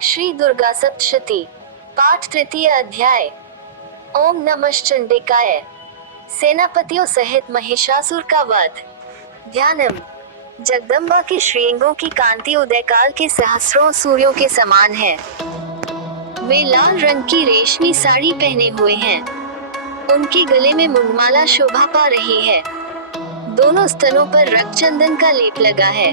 श्री दुर्गा सप्तशती पाठ तृतीय अध्याय। ओम नमः चंडिकाय। सेनापतियों सहित महिषासुर का वध। ध्यानम। जगदम्बा के श्रीअंगों की कांति उदयकाल के सहस्रों सूर्यों के समान है। वे लाल रंग की रेशमी साड़ी पहने हुए हैं। उनके गले में मुंडमाला शोभा पा रही है। दोनों स्तनों पर रक्तचंदन का लेप लगा है।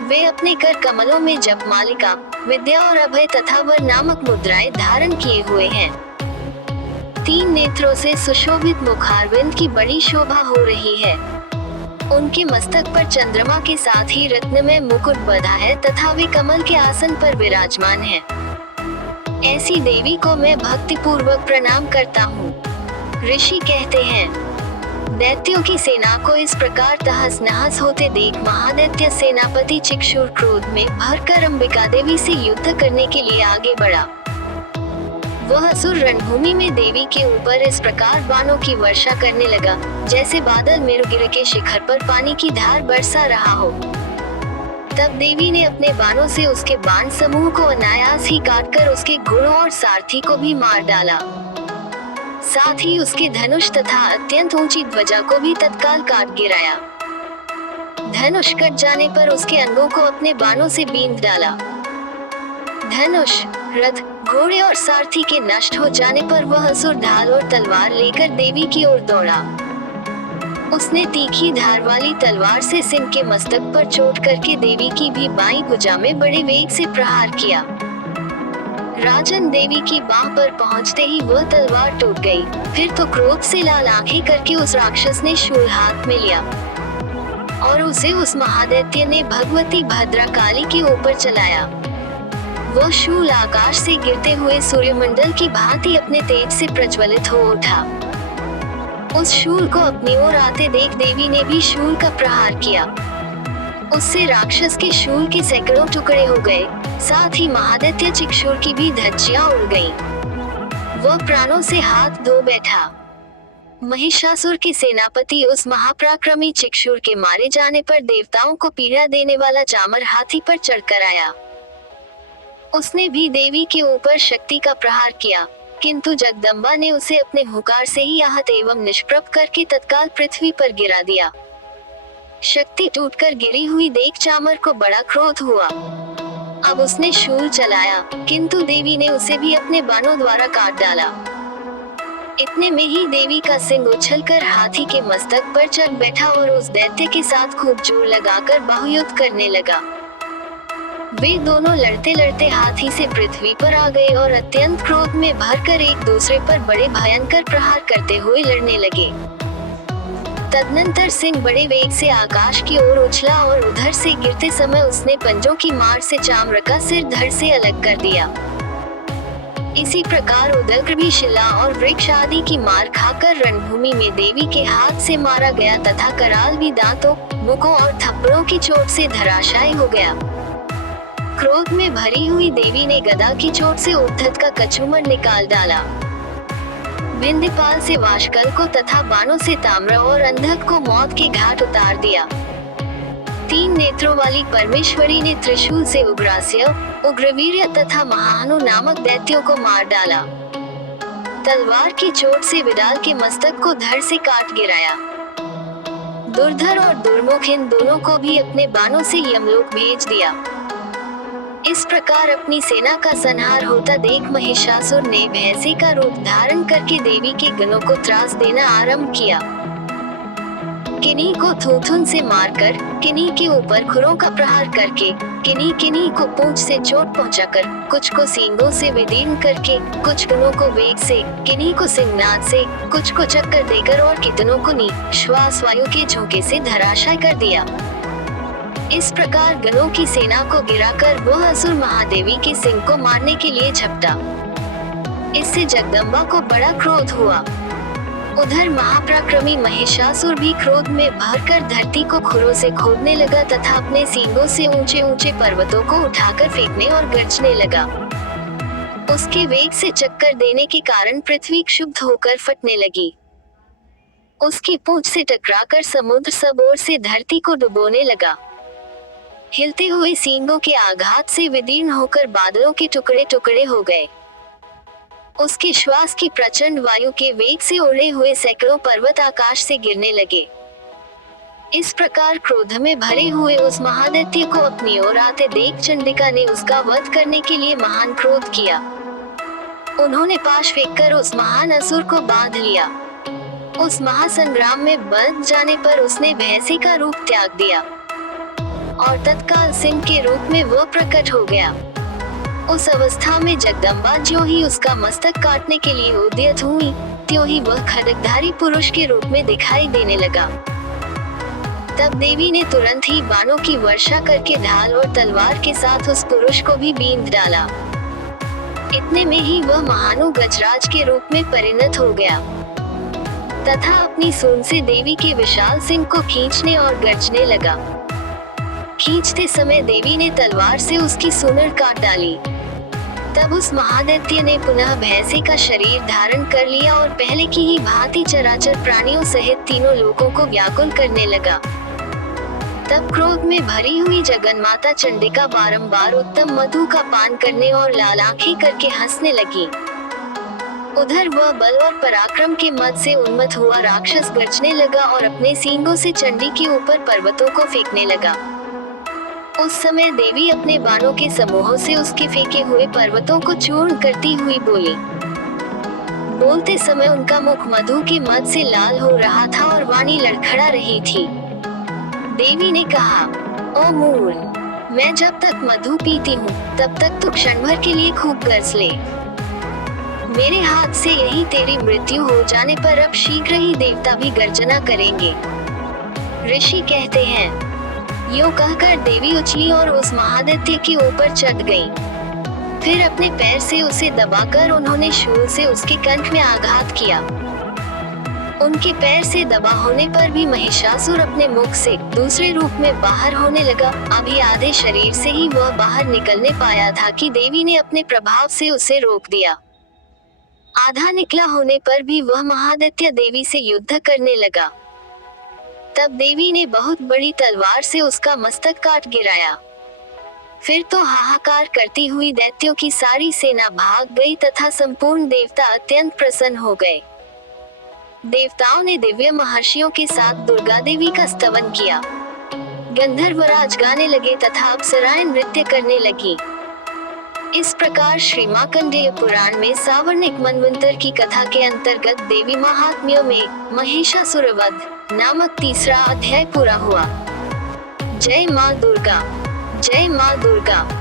वे अपने कर कमलों में जप मालिका, विद्या और अभय तथा वर नामक मुद्राएं धारण किए हुए हैं। 3 नेत्रों से सुशोभित मुखारविंद की बड़ी शोभा हो रही है। उनके मस्तक पर चंद्रमा के साथ ही रत्नमय मुकुट बंधा है तथा वे कमल के आसन पर विराजमान है। ऐसी देवी को मैं भक्ति पूर्वक प्रणाम करता हूँ। ऋषि कहते हैं, दैत्यों की सेना को इस प्रकार तहस नहस होते देख महादैत्य सेनापति चिक्षुर क्रोध में भरकर अंबिका देवी से युद्ध करने के लिए आगे बढ़ा। वह असुर रणभूमि में देवी के ऊपर इस प्रकार बाणों की वर्षा करने लगा, जैसे बादल मेरुगिरि के शिखर पर पानी की धार बरसा रहा हो। तब देवी ने अपने बाणों से उसके बाण समूह को अनायास ही काटकर उसके घोड़ों और सारथी को भी मार डाला। साथ ही उसके धनुष तथा अत्यंत ऊंची ध्वजा को भी तत्काल काट गिराया। धनुष कट जाने पर उसके अंगों को अपने बाणों से बींध डाला। धनुष, रथ, घोड़े और सारथी के नष्ट हो जाने पर वह असुर ढाल और तलवार लेकर देवी की ओर दौड़ा। उसने तीखी धार वाली तलवार से सिंह के मस्तक पर चोट करके देवी की भी बाईं भुजा में बड़े वेग से प्रहार किया। राजन, देवी की बाह पर पहुंचते ही वह तलवार टूट गई। फिर तो क्रोध से लाल आंखें करके उस राक्षस ने शूल हाथ में लिया और उसे उस महादैत्य ने भगवती भद्रकाली के ऊपर चलाया। वह शूल आकाश से गिरते हुए सूर्यमंडल की भांति अपने तेज से प्रज्वलित हो उठा। उस शूल को अपनी ओर आते देख देवी ने भी शूल का प्रहार किया। उससे राक्षस के शूल के सैकड़ों टुकड़े हो गए। साथ ही महादैत्य चिक्षुर की भी धज्जियां उड़ गईं। वह प्राणों से हाथ धो बैठा। महिषासुर के सेनापति उस महापराक्रमी चिक्षुर के मारे जाने पर देवताओं को पीड़ा देने वाला चामर हाथी पर चढ़कर आया। उसने भी देवी के ऊपर शक्ति का प्रहार किया, किंतु जगदम्बा ने उसे अपने हुंकार से ही आहत एवं निष्प्रभ करके तत्काल पृथ्वी पर गिरा दिया। शक्ति टूटकर गिरी हुई देख चामर को बड़ा क्रोध हुआ। अब उसने शूल चलाया, किंतु देवी ने उसे भी अपने बाणों द्वारा काट डाला। इतने में ही देवी का सिंह उछलकर हाथी के मस्तक पर चढ़ बैठा और उस दैत्य के साथ खूब जोर लगाकर बाहुयुद्ध करने लगा। वे दोनों लड़ते लड़ते हाथी से पृथ्वी पर आ गए और अत्यंत क्रोध में भरकर एक दूसरे पर बड़े भयंकर प्रहार करते हुए लड़ने लगे। तदनंतर सिंह बड़े वेग से आकाश की ओर उछला और उधर से गिरते समय उसने पंजों की मार से चाम्र का सिर धड़ से अलग कर दिया। इसी प्रकार उदग्र भी शिला और वृक्ष आदि की मार खाकर रणभूमि में देवी के हाथ से मारा गया तथा कराल भी दांतों, मुखों और थप्पड़ों की चोट से धराशायी हो गया। क्रोध में भरी हुई देवी ने गदा की चोट से उद्धत का कछुमर निकाल डाला। विंध्यपाल से वाशकल को तथा बाणों से ताम्र और अंधक को मौत के घाट उतार दिया। 3 नेत्रों वाली परमेश्वरी ने त्रिशूल से उग्रास्य, उग्रवीर्य तथा महाहनु नामक दैत्यों को मार डाला। तलवार की चोट से विडाल के मस्तक को धड़ से काट गिराया। दुर्धर और दुर्मुख इन दोनों को भी अपने बाणों से यमलोक भेज दिया। इस प्रकार अपनी सेना का संहार होता देख महिषासुर ने भैंसे का रूप धारण करके देवी के गणों को त्रास देना आरंभ किया। किन्हीं को थूथुन से मारकर, किन्हीं के ऊपर खुरों का प्रहार करके, किन्हीं को पूंछ से चोट पहुंचाकर, कुछ को सींगों से विदीर्ण करके, कुछ गणों को वेग से, किन्हीं को सिंहनाद से, कुछ को चक्कर देकर और कितनों को श्वास वायु के झोंके से धराशायी कर दिया। इस प्रकार गणों की सेना को गिराकर वह असुर महादेवी के सिंह को मारने के लिए झपटा। इससे जगदम्बा को बड़ा क्रोध हुआ। उधर महापराक्रमी महिषासुर भी क्रोध में भरकर धरती को खुरों से खोदने लगा तथा अपने सींगों से ऊंचे ऊंचे पर्वतों को उठाकर फेंकने और गर्जने लगा। उसके वेग से चक्कर देने के कारण पृथ्वी क्षुब्ध होकर फटने लगी। उसकी पूंछ से टकराकर समुद्र सब ओर से धरती को डुबोने लगा। हिलते हुए सींगों के आघात से विदीर्ण होकर बादलों के टुकड़े टुकड़े हो गए। उसके श्वास की प्रचंड वायु के वेग से उड़े हुए सैकड़ों पर्वत आकाश से गिरने लगे। इस प्रकार क्रोध में भरे हुए उस महादैत्य को अपनी ओर आते देख चंडिका ने उसका वध करने के लिए महान क्रोध किया। उन्होंने पाश फेंककर उस महान असुर को बांध लिया। उस महासंग्राम में बंध जाने पर उसने भैंसे का रूप त्याग दिया और तत्काल सिंह के रूप में वह प्रकट हो गया। उस अवस्था में जगदम्बा ज्यों ही उसका मस्तक काटने के लिए उद्यत हुई, त्यों ही वह खड्गधारी पुरुष के रूप में दिखाई देने लगा। तब देवी ने तुरंत ही बाणों की वर्षा करके ढाल और तलवार के साथ उस पुरुष को भी बींध डाला। इतने में ही वह महानु गजराज के रूप में परिणत हो गया तथा अपनी सूंड से देवी के विशाल सिंह को खींचने और गर्जने लगा। खींचते समय देवी ने तलवार से उसकी सूंड काट डाली। तब उस महादैत्य ने पुनः भैंसे का शरीर धारण कर लिया और पहले की ही भांति चराचर प्राणियों सहित तीनों लोकों को व्याकुल करने लगा। तब क्रोध में भरी हुई जगन्माता चंडिका बारंबार उत्तम मधु का पान करने और लाल आंखें करके हंसने लगी। उधर वह बल और पराक्रम के मद से उन्मत्त हुआ राक्षस गर्जने लगा और अपने सींगों से चंडी के ऊपर पर्वतों को फेंकने लगा। उस समय देवी अपने बाणों के समूहों से उसके फेंके हुए पर्वतों को चूर्ण करती हुई बोली। बोलते समय उनका मुख मधु के मद से लाल हो रहा था और वाणी लड़खड़ा रही थी। देवी ने कहा, ओ मूल, मैं जब तक मधु पीती हूँ तब तक तू क्षण भर के लिए खूब गर्ज ले। मेरे हाथ से यही तेरी मृत्यु हो जाने पर अब शीघ्र ही देवता भी गर्जना करेंगे। ऋषि कहते हैं, यूं कहकर देवी उछली और उस महादैत्य के ऊपर चढ़ गई। फिर अपने पैर से उसे दबाकर उन्होंने शूल से उसके कंठ में आघात किया। उनके पैर से दबा होने पर भी महिषासुर अपने मुख से दूसरे रूप में बाहर होने लगा। अभी आधे शरीर से ही वह बाहर निकलने पाया था कि देवी ने अपने प्रभाव से उसे रोक दिया। आधा निकला होने पर भी वह महादैत्य देवी से युद्ध करने लगा। तब देवी ने बहुत बड़ी तलवार से उसका मस्तक काट गिराया। फिर तो हाहाकार करती हुई दैत्यों की सारी सेना भाग गई तथा संपूर्ण देवता अत्यंत प्रसन्न हो गए। देवताओं ने दिव्य महर्षियों के साथ दुर्गा देवी का स्तवन किया। गंधर्वराज गाने लगे तथा अप्सराएं नृत्य करने लगी। इस प्रकार श्री मार्कंडेय पुराण में सावर्णिक मनवंतर की कथा के अंतर्गत देवी महात्म्यों में महिषासुर वध नामक तीसरा अध्याय पूरा हुआ। जय माँ दुर्गा, जय माँ दुर्गा।